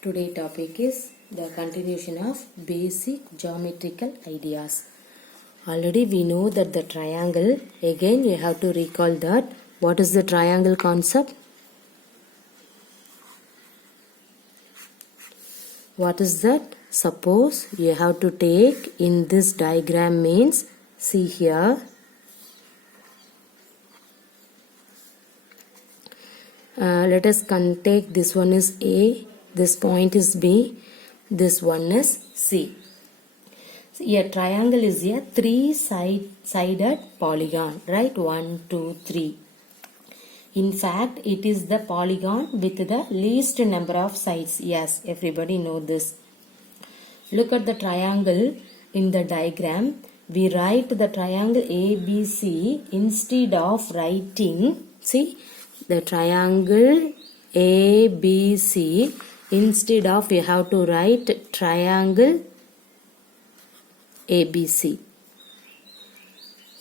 Today topic is the continuation of basic geometrical ideas. Already we know that the triangle, again you have to recall that. What is the triangle concept? What is that? Suppose you have to take in this diagram means, see here, let us take this one is A, this point is B, this one is C. So a triangle is a three-sided polygon, right? 1, 2, 3. In fact, it is the polygon with the least number of sides. Yes, everybody know this. Look at the triangle in the diagram. We write the triangle ABC instead of writing, see, the triangle ABC, instead of you have to write triangle ABC.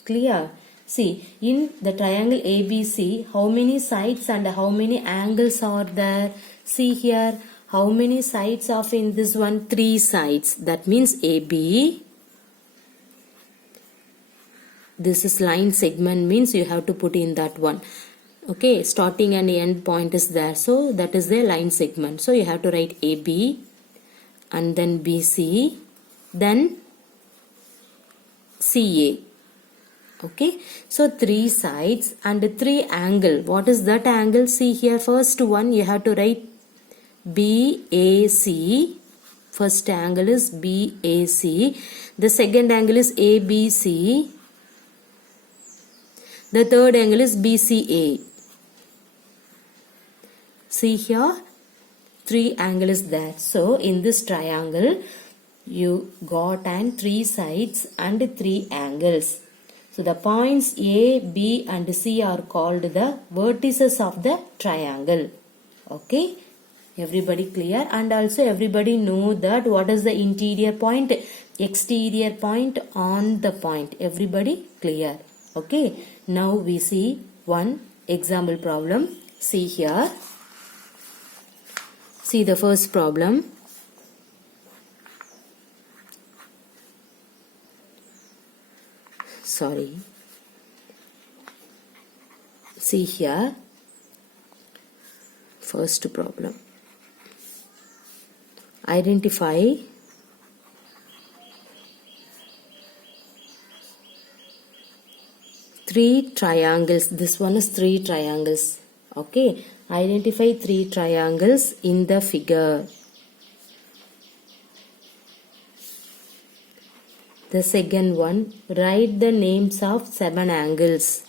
Clear? See, in the triangle ABC, how many sides and how many angles are there? See here, how many sides of in this one? 3 sides. That means AB. This is line segment means you have to put in that one. Okay, starting and end point is there. So that is the line segment. So you have to write AB and then BC, then CA. Okay, so 3 sides and 3 angle. What is that angle? See here, first one you have to write BAC. First angle is BAC. The second angle is ABC. The third angle is BCA. See here, 3 angle is there. So in this triangle, you got 3 sides and 3 angles. So the points A, B and C are called the vertices of the triangle. Okay, everybody clear? And also everybody know that what is the interior point, exterior point, on the point. Everybody clear? Okay, now we see one example problem. See here. See the first problem. Sorry. See here. First problem. Identify three triangles. This one is 3 triangles. Okay. Identify 3 triangles in the figure. The second one, write the names of 7 angles.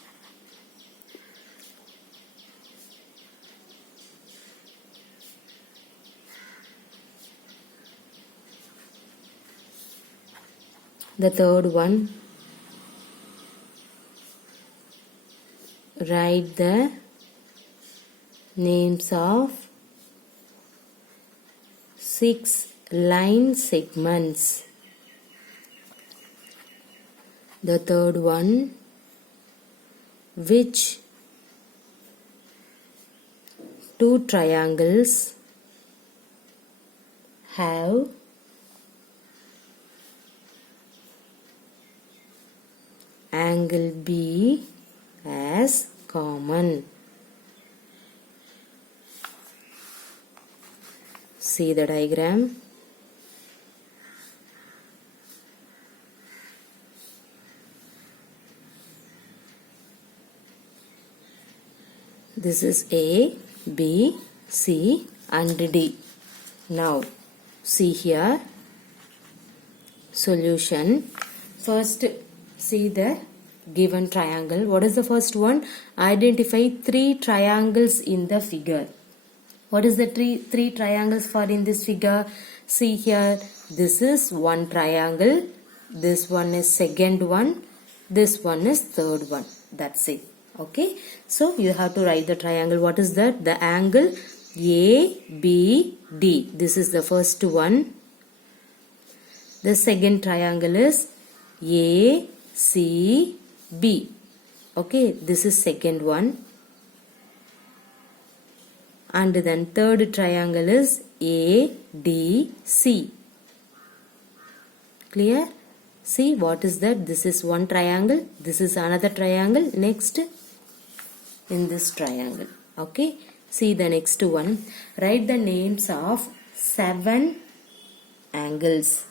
The third one, write the names of 6 line segments. The third one, which 2 triangles have angle B as common. See the diagram. This is A, B, C and D. Now see here, solution. First see the given triangle. What is the first one? Identify 3 triangles in the figure. What is the three triangles for in this figure? See here, this is one triangle, this one is second one, this one is third one. That's it. Okay, so you have to write the triangle. What is that? The angle ABD. This is the first one. The second triangle is ACB. Okay, this is second one. and then third triangle is ADC. Clear? See what is that? This is one triangle. This is another triangle. Next in this triangle. Okay. See the next one. Write the names of 7 angles.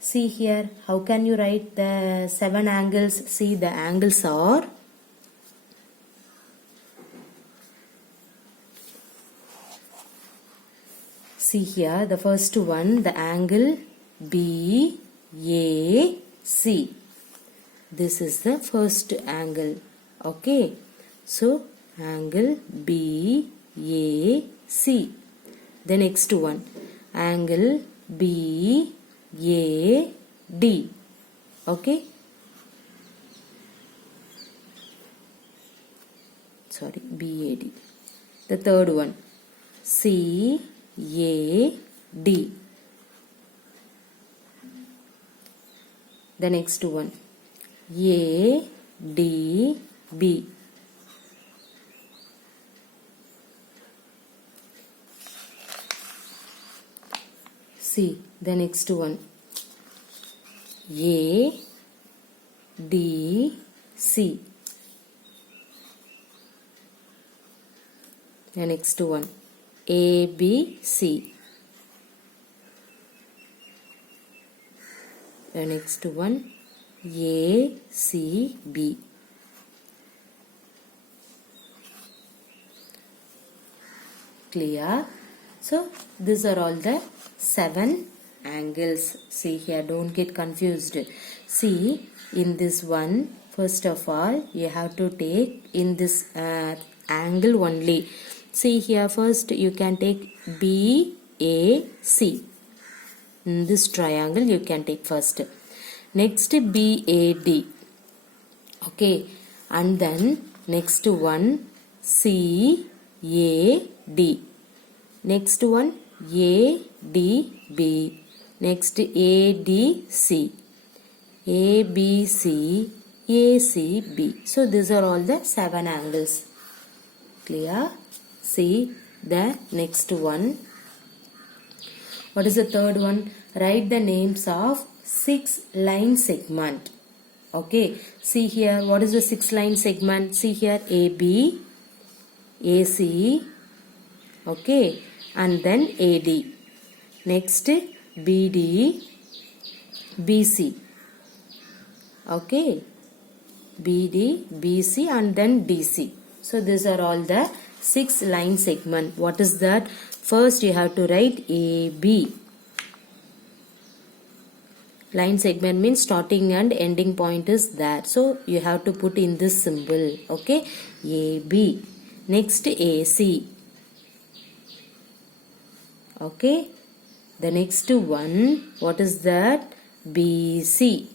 See here. How can you write the 7 angles? See the angles are see here the first one, the angle BAC. This is the first angle. Okay. So angle BAC. The next one, angle BAD. Okay. Sorry, BAD. The third one, CAD. The next one, ADB. See the next one, ADC. The next one, ABC. The next one, ACB. Clear? So these are all the 7 angles. See here, don't get confused. See in this one, first of all you have to take in this angle only. See here, first you can take BAC. In this triangle you can take first. Next BAD. Okay. And then next one CAD. Next one ADB. Next ADC. ABC. ACB. So these are all the 7 angles. Clear? See the next one. What is the third one? Write the names of 6 line segment. Okay. See here. What is the 6 line segment? See here. AB, AC. Okay. And then AD. Next BD, BC. Okay. BD, BC and then DC. So these are all the 6 line segment. What is that? First you have to write AB. Line segment means starting and ending point is there. So you have to put in this symbol. Okay. AB. Next AC. Okay. The next one, what is that? BC.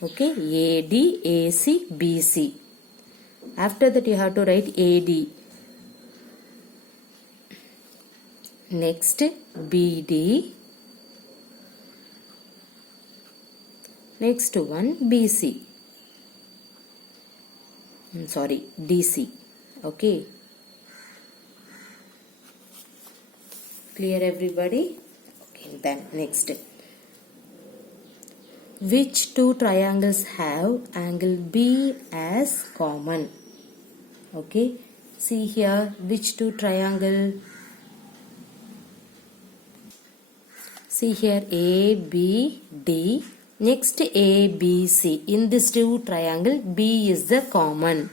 Okay. AD, AC, BC. After that you have to write AD. Next BD. Next one BC. Sorry, DC. Okay. Clear everybody? Okay, then next. Which 2 triangles have angle B as common? Okay. See here, which 2 triangle? See here, ABD. Next ABC. In this 2 triangle, B is the common.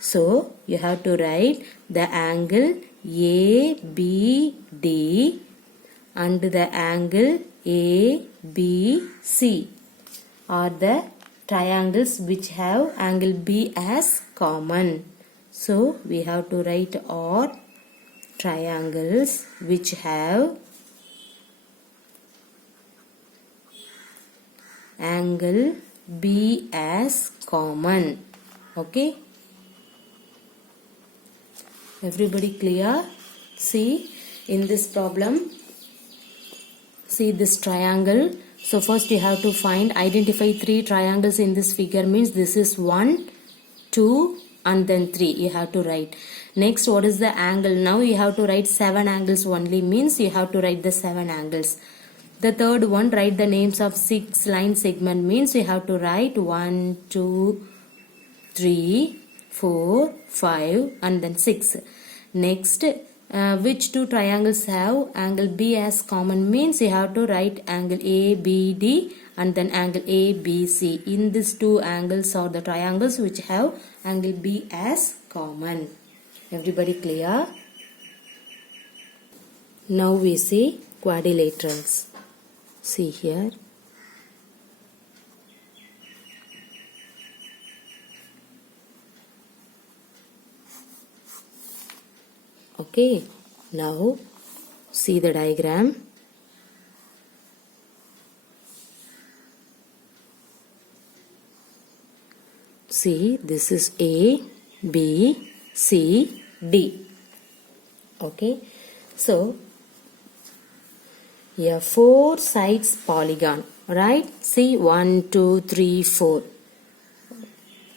So you have to write the angle ABD and the angle ABC are the triangles which have angle B as common. So we have to write all triangles which have angle B as common. Okay. Everybody clear? See in this problem, see this triangle. So first you have to identify 3 triangles in this figure, means this is 1, 2 and then 3 you have to write. Next, what is the angle? Now you have to write 7 angles only, means you have to write the 7 angles. The third one, write the names of 6 line segment, means you have to write 1, 2, 3, 4, 5 and then 6. Next, which two triangles have angle B as common, means you have to write angle ABD and then angle ABC. In these two angles are the triangles which have angle B as common. Everybody clear? Now we see quadrilaterals. See here. Okay, now see the diagram. See, this is A, B, C, D. Okay, so a 4 sides polygon, right? See, 1, 2, 3, 4.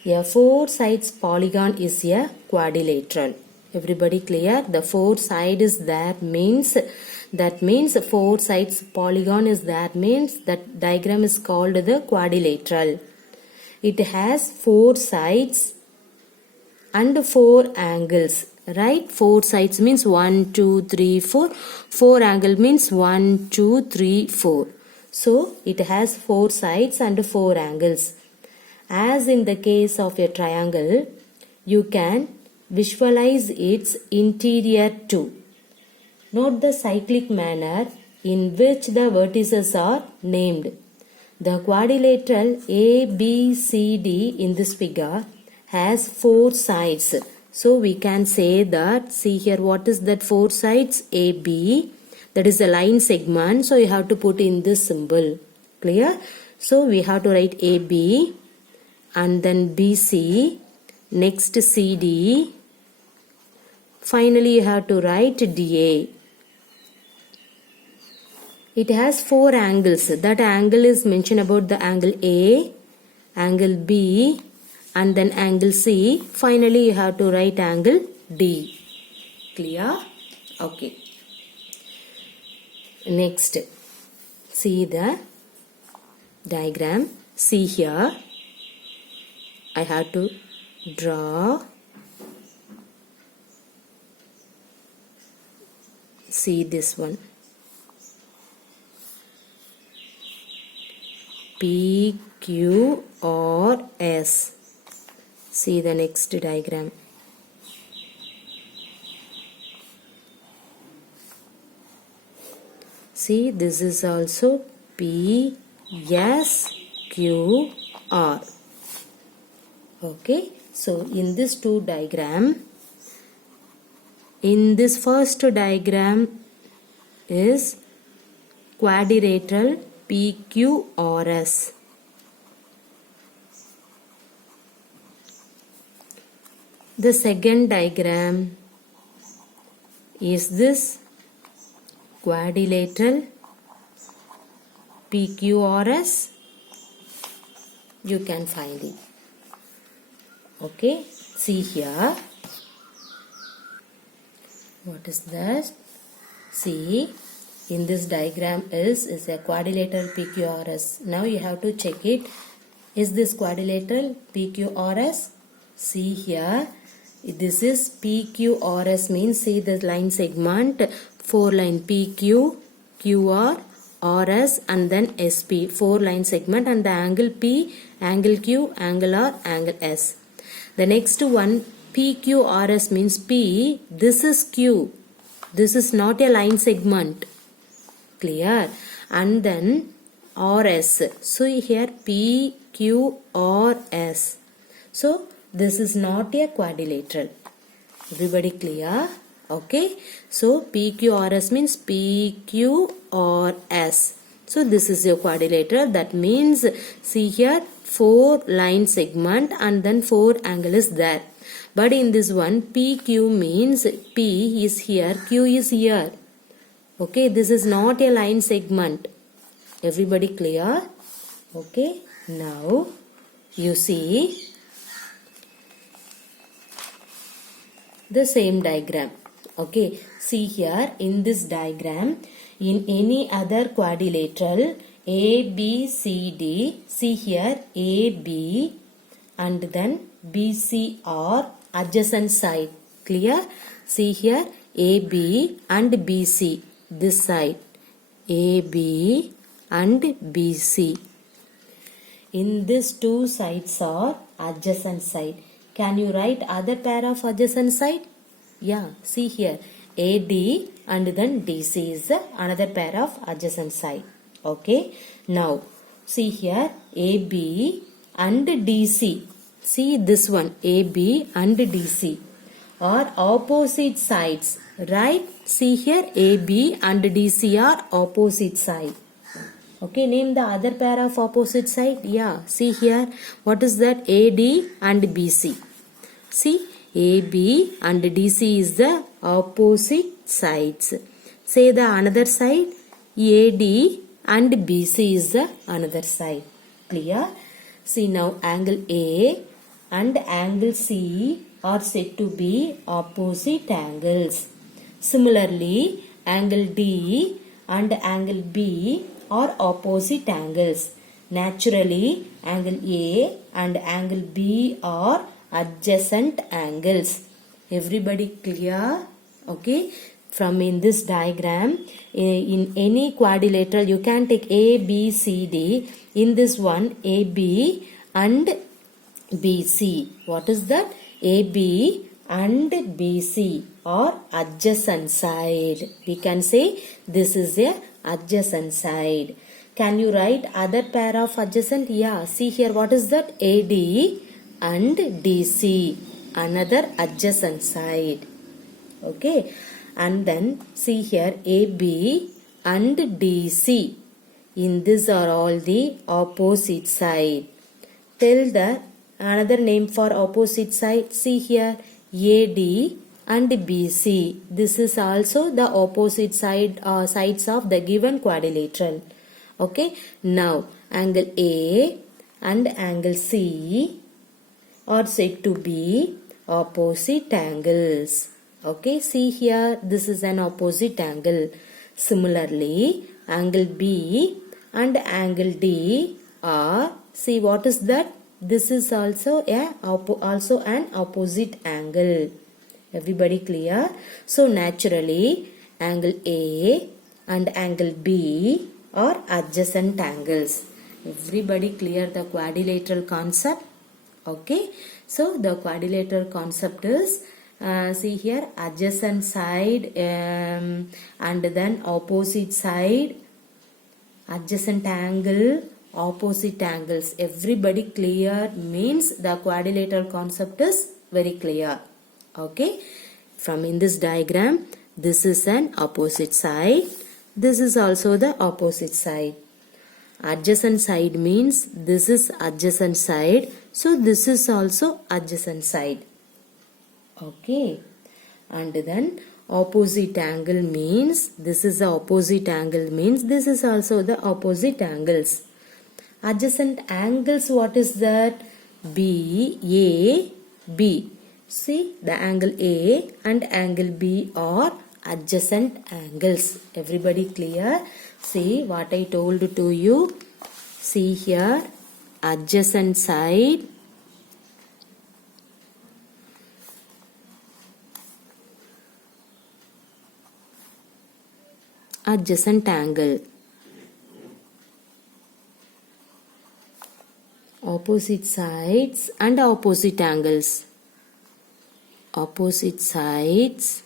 A 4 sides polygon is a quadrilateral. Everybody clear? The 4 side is that means 4 sides polygon is that means that diagram is called the quadrilateral. It has 4 sides and 4 angles, right? 4 sides means 1, 2, 3, 4. 4 angle means 1, 2, 3, 4. So it has 4 sides and 4 angles. As in the case of a triangle, you can visualize its interior too. Note the cyclic manner in which the vertices are named. The quadrilateral ABCD in this figure has 4 sides. So we can say that, see here, what is that 4 sides? AB, that is a line segment. So you have to put in this symbol. Clear? So we have to write AB and then BC, next CD. Finally, you have to write DA. It has 4 angles. That angle is mentioned about the angle A, angle B and then angle C. Finally, you have to write angle D. Clear? Okay. Next, see the diagram. See here, I have to draw. See this one. P, Q or S. See the next diagram. See, this is also P, S, Q, R. Okay, so in this two diagram, in this first diagram is quadrilateral PQRS. The second diagram is this quadrilateral PQRS. You can find it. Okay, see here. What is that? See, in this diagram is a quadrilateral PQRS. Now you have to check it. Is this quadrilateral PQRS? See here. This is PQRS means, see the line segment, 4 line PQ, QR, RS and then SP. 4 line segment and the angle P, angle Q, angle R, angle S. The next one, PQRS means P, this is Q. This is not a line segment. Clear? And then RS. So here PQRS. So this is not a quadrilateral. Everybody clear? Okay. So PQRS means PQRS. So this is your quadrilateral. That means, see here, 4 line segment and then 4 angle is there. But in this one, PQ means P is here, Q is here. Okay, this is not a line segment. Everybody clear? Okay, now you see the same diagram. Okay, see here in this diagram, in any other quadrilateral A, B, C, D, see here A, B and then B, C are adjacent side. Clear? See here A, B and B, C, this side. A, B and B, C. In these two sides are adjacent side. Can you write other pair of adjacent side? Yeah, see here AD and then DC is another pair of adjacent side. Okay, now see here AB and DC. See this one AB and DC are opposite sides, right? See here AB and DC are opposite side. Okay, name the other pair of opposite side. Yeah, see here what is that? AD and BC. See AB and DC is the opposite sides. Say the another side AD and BC is the another side. Clear? See now angle A and angle C are said to be opposite angles. Similarly, angle D and angle B are opposite angles. Naturally, angle A and angle B are adjacent angles. Everybody clear? Okay. From in this diagram, in any quadrilateral, you can take A, B, C, D. In this one, A, B and B, C. What is that? A, B and B, C are adjacent side. We can say this is a adjacent side. Can you write other pair of adjacent? Yeah, see here what is that? AD and DC, another adjacent side. Okay, and then see here AB and DC. In this are all the opposite side. Tell the another name for opposite side. See here AD and BC. This is also the opposite side sides of the given quadrilateral. Okay, now angle A and angle C are said to be opposite angles. Okay, see here this is an opposite angle. Similarly, angle B and angle D are, see what is that? This is also an opposite angle. Everybody clear? So naturally angle A and angle B are adjacent angles. Everybody clear the quadrilateral concept? Okay, so the quadrilateral concept is see here adjacent side and then opposite side, adjacent angle, opposite angles. Everybody clear means the quadrilateral concept is very clear. Okay, from in this diagram, this is an opposite side, this is also the opposite side. Adjacent side means this is adjacent side, so this is also adjacent side. Okay, and then opposite angle means this is the opposite angle means this is also the opposite angles. Adjacent angles, what is that? B, A, B. See the angle A and angle B are adjacent angles. Everybody clear? See what I told to you. See here adjacent side, adjacent angle, opposite sides and opposite angles. Opposite sides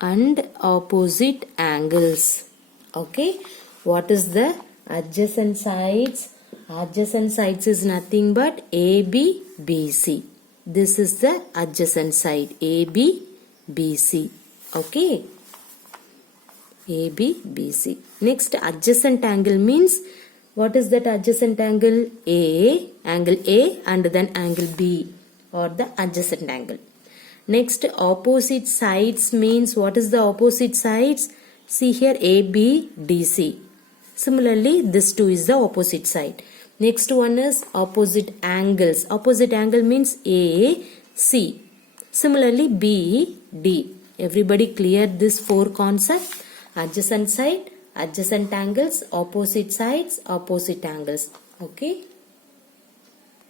and opposite angles. Okay, what is the adjacent sides? Adjacent sides is nothing but AB, BC. This is the adjacent side AB, BC. Okay, AB, BC. Next, adjacent angle means what is that adjacent angle? Angle A and then angle B or the adjacent angle. Next, opposite sides means what is the opposite sides? See here AB, DC. Similarly, this too is the opposite side. Next one is opposite angles. Opposite angle means A, C. Similarly, B, D. Everybody clear this 4 concepts? Adjacent side, adjacent angles, opposite sides, opposite angles. Okay.